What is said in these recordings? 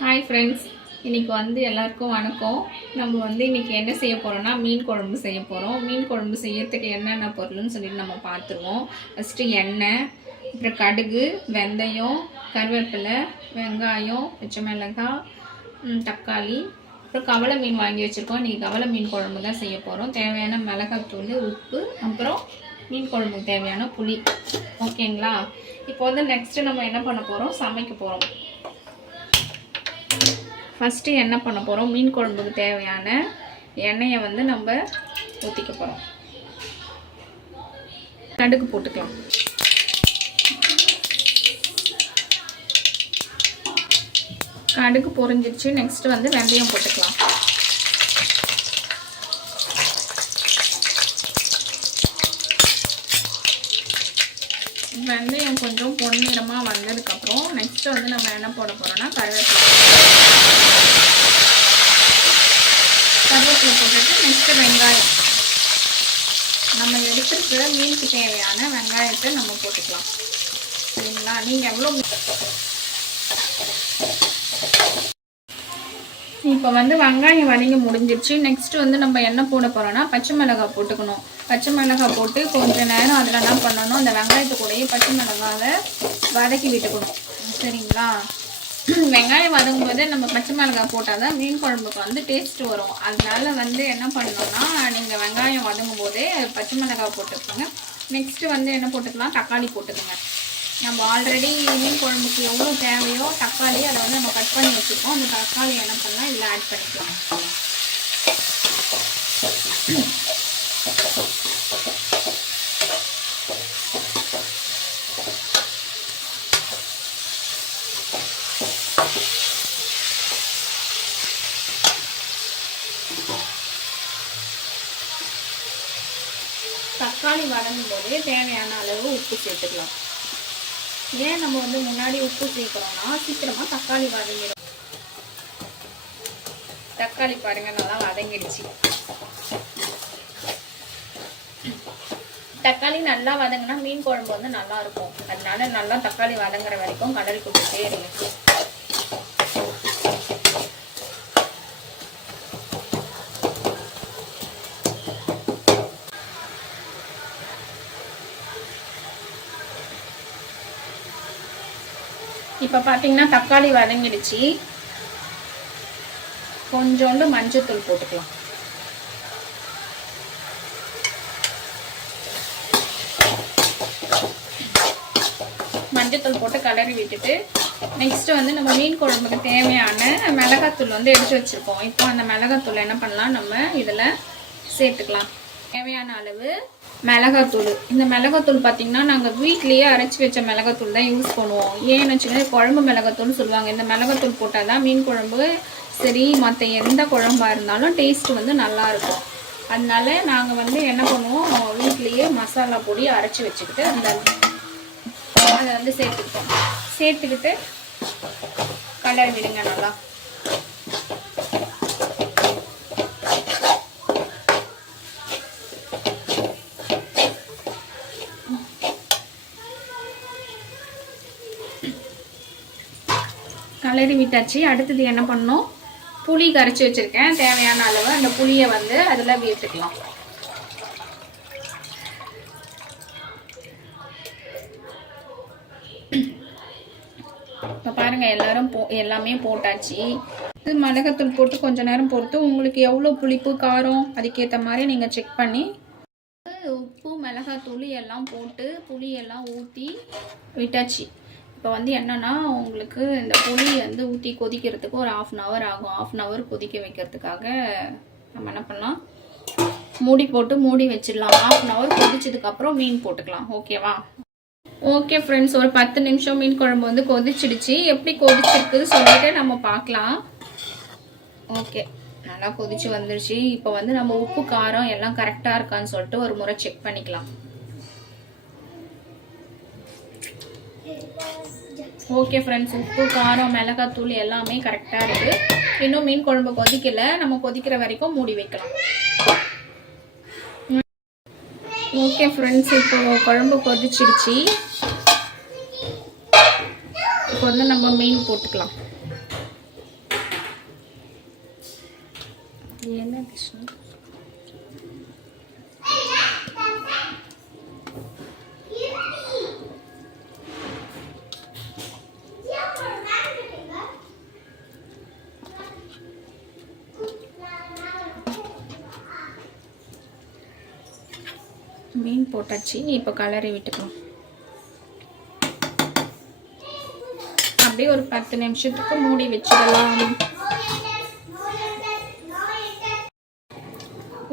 Hi friends, இன்றைக்கி வந்து எல்லாருக்கும் வணக்கம். நம்ம வந்து இன்றைக்கி என்ன செய்ய போகிறோம்னா மீன் குழம்பு செய்ய போகிறோம். மீன் குழம்பு செய்யறதுக்கு என்னென்ன பொருள்னு சொல்லிட்டு நம்ம பார்த்துருவோம். ஃபஸ்ட்டு எண்ணெய், அப்புறம் கடுகு, வெந்தயம், கருவேப்பிலை, வெங்காயம், பச்சை மிளகாய், தக்காளி, அப்புறம் கவலை மீன் வாங்கி வச்சுருக்கோம். இன்றைக்கி கவலை மீன் குழம்பு தான் செய்ய போகிறோம். தேவையான மிளகாத்தூள், உப்பு, அப்புறம் மீன் குழம்புக்கு தேவையான புளி. ஓகேங்களா? இப்போ வந்து நெக்ஸ்ட்டு நம்ம என்ன பண்ண போகிறோம், சமைக்க போகிறோம். ஃபஸ்ட்டு என்ன பண்ண போகிறோம், மீன் குழம்புக்கு தேவையான எண்ணெயை வந்து நம்ம ஊற்றிக்க போகிறோம். கடுகு போட்டுக்கலாம். கடுகு பொரிஞ்சிருச்சு. நெக்ஸ்ட்டு வந்து வெந்தயம் போட்டுக்கலாம். வெந்தயம் கொஞ்சம் பொன்னிறமாக வந்ததுக்கப்புறம் நெக்ஸ்ட்டு வந்து நம்ம என்ன போட போகிறோம்னா கருவேப்பிலை போட்டுட்டு நெக்ஸ்ட்டு வெங்காயம், நம்ம எடுத்துருக்கிற மீனுக்கு தேவையான வெங்காயத்தை நம்ம போட்டுக்கலாம். சரிங்களா? நீங்கள் எவ்வளோ இப்போ வந்து வெங்காயம் வதங்கி முடிஞ்சிருச்சு. நெக்ஸ்ட்டு வந்து நம்ம என்ன போட போகிறோம்னா பச்சை மிளகாய் போட்டுக்கணும். பச்சை மிளகாய் போட்டு கொஞ்சம் நேரம் அதில் என்ன பண்ணணும், அந்த வெங்காயத்து கூடயே பச்சை மிளகாவை வதக்கி விட்டுக்கணும். சரிங்களா? வெங்காயம் வதங்கும் போது நம்ம பச்சை மிளகாய் போட்டால் தான் மீன் குழம்புக்கு வந்து டேஸ்ட் வரும். அதனால வந்து என்ன பண்ணணும்னா, நீங்கள் வெங்காயம் வதங்கும் போதே பச்சை மிளகாய் போட்டுக்கோங்க. நெக்ஸ்ட்டு வந்து என்ன போட்டுக்கலாம், தக்காளி போட்டுக்கோங்க. நம்ம ஆல்ரெடி மீன் குழம்புக்கு எவ்வளோ தேவையோ தக்காளி அதை வந்து நம்ம கட் பண்ணி வச்சுருக்கோம். அந்த தக்காளி என்ன பண்ணலாம், இதில் ஆட் பண்ணிக்கலாம். தக்காளி வதங்கும் போதே தேவையான அளவு உப்பு சேர்த்துக்கலாம். ஏன் நம்ம வந்து முன்னாடி உப்பு சேர்க்குறோம்னா சீக்கிரமாக தக்காளி வதங்கிடும். தக்காளி பாருங்க நல்லா வதங்கிடுச்சு. தக்காளி நல்லா வதங்கினா மீன் குழம்பு வந்து நல்லா இருக்கும். அதனால நல்லா தக்காளி வதங்குற வரைக்கும் கடல் கொடுத்துட்டே இருங்க. இப்போ பார்த்தீங்கன்னா தக்காளி வதங்கிடுச்சு. கொஞ்சோண்டு மஞ்சத்தூள் போட்டுக்கலாம். மஞ்சத்தூள் போட்டு கலரி விட்டுட்டு நெக்ஸ்ட் வந்து நம்ம மீன் குழம்புக்கு தேவையான மிளகாத்தூள் வந்து எடுத்து வச்சுருக்கோம். இப்போ அந்த மிளகாத்தூள் என்ன பண்ணலாம், நம்ம இதில் சேர்த்துக்கலாம். தேவையான அளவு மிளகாத்தூள். இந்த மிளகாத்தூள் பார்த்தீங்கன்னா நாங்கள் வீட்லேயே அரைச்சி வச்ச மிளகாத்தூள் தான் யூஸ் பண்ணுவோம். ஏன்னு வச்சுக்கோங்க, குழம்பு மிளகாத்தூள்னு சொல்லுவாங்க. இந்த மிளகாத்தூள் போட்டால் தான் மீன் குழம்பு சரி மற்ற எந்த குழம்பாக இருந்தாலும் டேஸ்ட் வந்து நல்லாயிருக்கும். அதனால நாங்கள் வந்து என்ன பண்ணுவோம், வீட்லேயே மசாலா பொடி அரைச்சி வச்சுக்கிட்டு அதை வந்து சேர்த்துக்கிட்டு கலர் விடுங்க நல்லா. கலரி விட்டாச்சு. அடுத்தது என்ன பண்ணணும், புளி கரைச்சி வச்சுருக்கேன் தேவையான அளவு. அந்த புளியை வந்து அதில் விட்டுக்கலாம். இப்போ பாருங்கள் எல்லாமே போட்டாச்சு. மிளகாத்தூள் போட்டு கொஞ்சம் நேரம் பொறுத்து உங்களுக்கு எவ்வளோ புளிப்பு காரம் அதுக்கேற்ற மாதிரி நீங்கள் செக் பண்ணி உப்பு மிளகாத்தூள் எல்லாம் போட்டு புளியெல்லாம் ஊற்றி விட்டாச்சு. இப்போ வந்து என்னென்னா உங்களுக்கு இந்த புளி வந்து ஊற்றி கொதிக்கிறதுக்கு ஒரு 1/2 hour ஆகும். 1/2 hour கொதிக்க வைக்கிறதுக்காக நம்ம என்ன பண்ணலாம், மூடி போட்டு மூடி வச்சிடலாம். 1/2 hour கொதிச்சதுக்கப்புறம் மீன் போட்டுக்கலாம். ஓகேவா? ஓகே ஃப்ரெண்ட்ஸ், ஒரு 10 நிமிஷம் மீன் குழம்பு வந்து கொதிச்சிடுச்சு. எப்படி கொதிச்சிருக்குது சொல்லிட்டு நம்ம பார்க்கலாம். ஓகே, நல்லா கொதிச்சு வந்துருச்சு. இப்போ வந்து நம்ம உப்பு காரம் எல்லாம் கரெக்டாக இருக்கான்னு சொல்லிட்டு ஒரு முறை செக் பண்ணிக்கலாம். ஓகே ஃப்ரெண்ட்ஸ், உப்பு காரம் மிளகாத்தூள் எல்லாமே கரெக்டாக இருக்குது. இன்னும் மீன் குழம்பு கொதிக்கலை. நம்ம கொதிக்கிற வரைக்கும் மூடி வைக்கலாம். ஓகே ஃப்ரெண்ட்ஸ், இப்போ குழம்பு கொதிச்சிடுச்சு. இப்போ வந்து நம்ம மீன் போட்டுக்கலாம். என்ன கிருஷ்ணா? மீன் போட்டாச்சு. இப்போ கலரி விட்டுக்கலாம். அப்படியே ஒரு 10 நிமிஷத்துக்கு மூடி வச்சிடலாம்.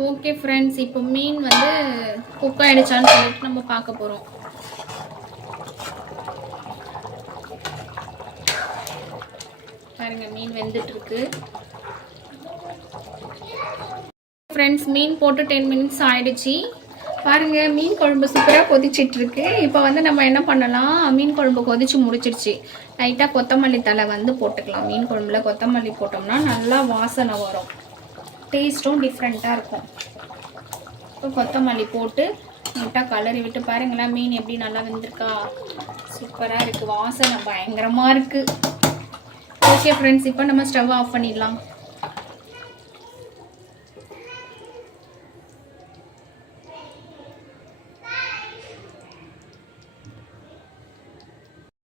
ஓகே ஃப்ரெண்ட்ஸ், இப்போ மீன் வந்து குக் ஆயிடுச்சான்னு சொல்லிட்டு நம்ம பார்க்க போகிறோம். பாருங்க, மீன் வெந்துட்டு இருக்கு. ஃப்ரெண்ட்ஸ், மீன் போட்டு 10 மினிட்ஸ் ஆயிடுச்சு. பாருங்க, மீன் குழம்பு சூப்பராக கொதிச்சிட்டு இருக்கு. இப்போ வந்து நம்ம என்ன பண்ணலாம், மீன் குழம்பு கொதிச்சு முடிச்சிருச்சு. லைட்டாக கொத்தமல்லி தழை வந்து போட்டுக்கலாம். மீன் குழம்புல கொத்தமல்லி போட்டோம்னா நல்லா வாசனை வரும், டேஸ்ட்டும் டிஃப்ரெண்ட்டாக இருக்கும். இப்போ கொத்தமல்லி போட்டு லைட்டாக கலரி விட்டு பாருங்களேன், மீன் எப்படி நல்லா வெந்திருக்கா. சூப்பராக இருக்குது, வாசனை பயங்கரமாக இருக்குது. ஓகே ஃப்ரெண்ட்ஸ், இப்போ நம்ம ஸ்டவ் ஆஃப் பண்ணிடலாம்.